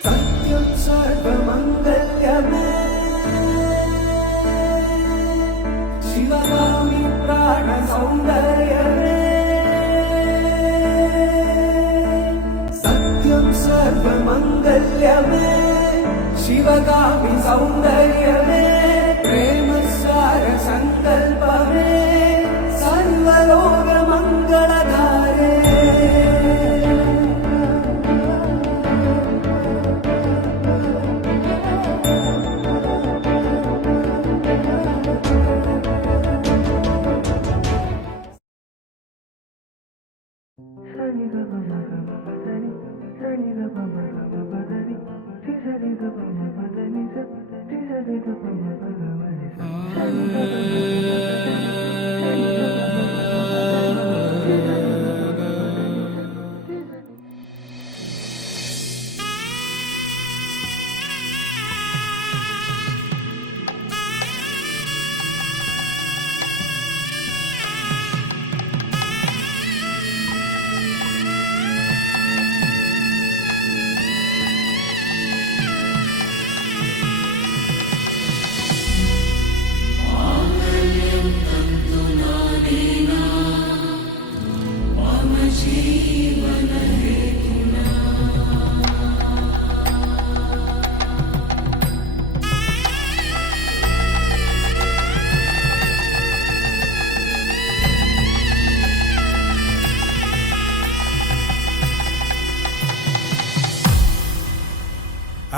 सत्यं सर्वमङ्गल्यमे शिवगामि प्राणसौन्दर्यमे सत्यं सर्वमङ्गल्यमे शिवगामि सौन्दर्यमे प्रेमसार सङ्कल्पमे सर्वलोकमङ्गलधारे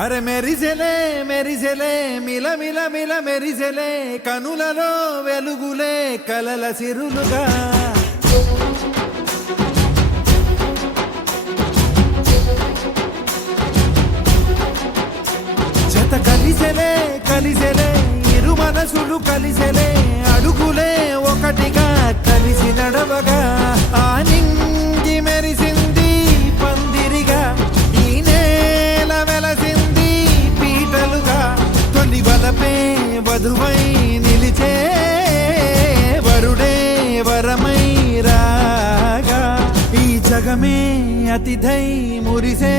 అరే మెరిసెలే మెరిసెలే మిల మిల మిల మెరిసెలే కనులలో వెలుగులే కలల సిరులుగా జత కలిసెలే కలిసెలే ఇరు మనసులు కలిసెలే అడుగులే ఒకటిగా కలిసి నడవగా ఆ నింగి మెరిసింది పందిరిగా ఈ నేల వెలసింది పీటలుగా తొలి వలపే వధువై నిలిచే వరుడే వరమై రాగా ఈ జగమే అతిథై మురిసే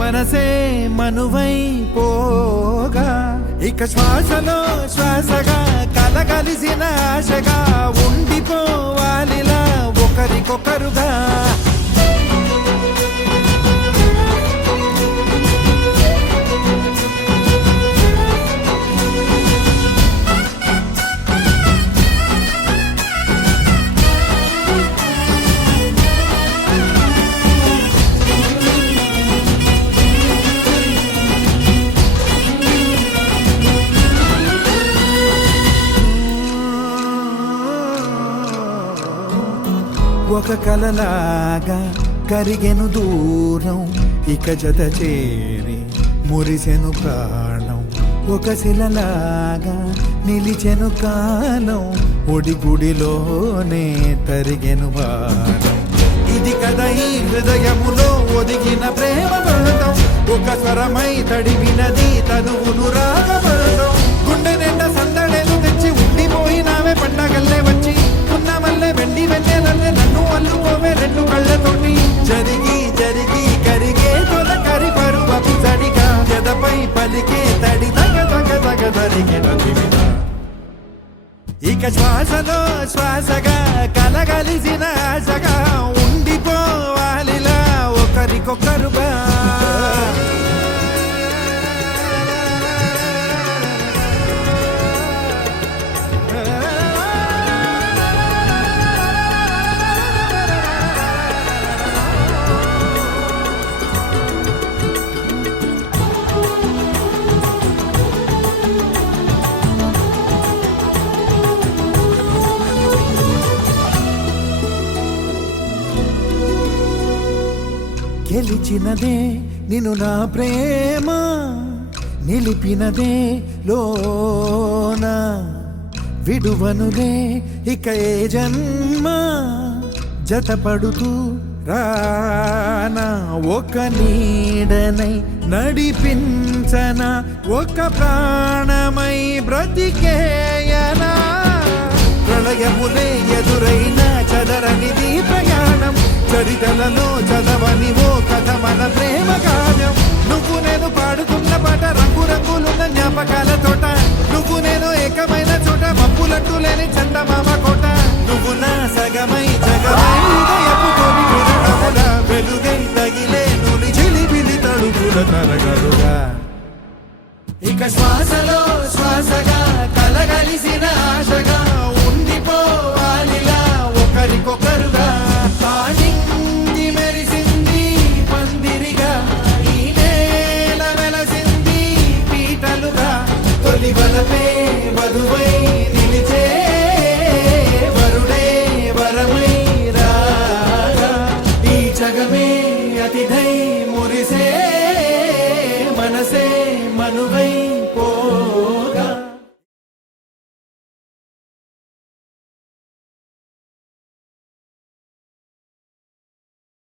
మనసే మనువై పోగా ఇక శ్వాసలో శ్వాసగా కలగలిసిన ఆశగా ఉండిపోవాలిలా ఒకరికొకరుగా ఒక కలలాగా కరిగెను దూరం ఇక జత చేరి మురిసెను ప్రాణం ఒక శిలలాగా నిలిచెను కాలం ఒడిగుడిలోనే తరిగెను భారం ఇది కదా ఈ హృదయములో ఒదిగిన ప్రేమ బంధం ఒక స్వరమై తడివినది తనువును రాగబంధం గుండె నిండా సందడేలు తెచ్చి ఉండిపోయినావే పండగల్లే వచ్చి ఉన్నమల్లే వెండి వెన్నెలల్లే నన్ను అల్లుకోవే రెండు కళ్ళతోటి జరిగి జరిగి కరిగే తొలకరి పరువపు తడిగా ఎదపై పలికే తడి తగ తగ తగ తరిగిన దివిన ఇక శ్వాసలో శ్వాసగా కలగలిసిన ఆశగా ఉండిపోవాలిలా ఒకరికొకరుగా గెలిచినదే నిన్ను నా ప్రేమ నిలిపినదే లోన విడువనులే ఇక ఏ జన్మ జతపడుతూ రానా ఒక నీడనై నడిపించన ఒక ప్రాణమై బ్రతికేయనా ప్రళయములే ఎదురైన చదరనిది ప్రయాణం చరితలలో చదవని ఓ కథ మన ప్రేమ గానం అడ్డులేని చందమామ కోట నువ్వు నా సగమై జగమై దయపు తొలి కిరణముల వెలుగై తగిలే నులి చిలిబిలి తడుపుల తరగలుగా ఇక శ్వాసలో శ్వాసగా కలగలిసిన ఆశగా ఉండిపోవాలిలా ఒకరికొకరుగా ఆనింది మెరిసింది పందిరిగా ఈ నేల వెలసింది పీటలుగా తొలి వలపే వధువై నిలిచే వరుడే వరమై రాగా ఈ జగమే అతిథై